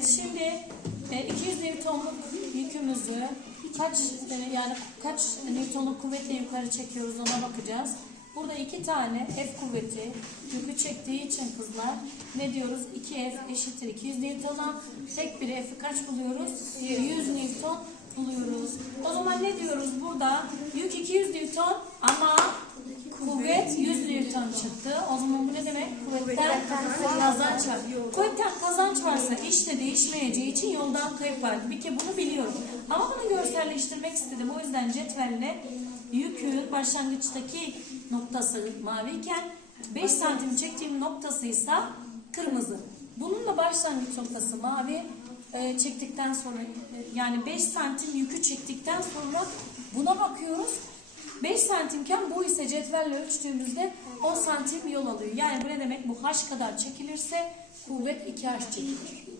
Evet, şimdi e, 200 Newton'luk yükümüzü kaç e, yani kaç Newton'luk kuvvetle yukarı çekiyoruz ona bakacağız. Burada iki tane F kuvveti yükü çektiği için kızlar ne diyoruz? 2F eşittir 200 Newton'a. Tek bir F'i kaç buluyoruz? 100 Newton buluyoruz. O zaman ne diyoruz burada? Yük 200 Newton 100 Newton çıktı. O zaman bu ne demek? Kuvvetten kazanç var. Kuvvetten kazanç varsa işte değişmeyeceği için yoldan kayıp vardı. Bir kere bunu biliyorum. Ama bunu görselleştirmek istedim. O yüzden cetvelle yükün başlangıçtaki noktası maviyken 5 santim çektiğim noktası ise kırmızı. Bunun da başlangıç noktası mavi e, çektikten sonra e, yani 5 santim yükü çektikten sonra buna bakıyoruz. 5 santimken bu ise cetvelle ölçtüğümüzde 10 santim yol alıyor. Yani bu ne demek? Bu h kadar çekilirse kuvvet 2h çekilir.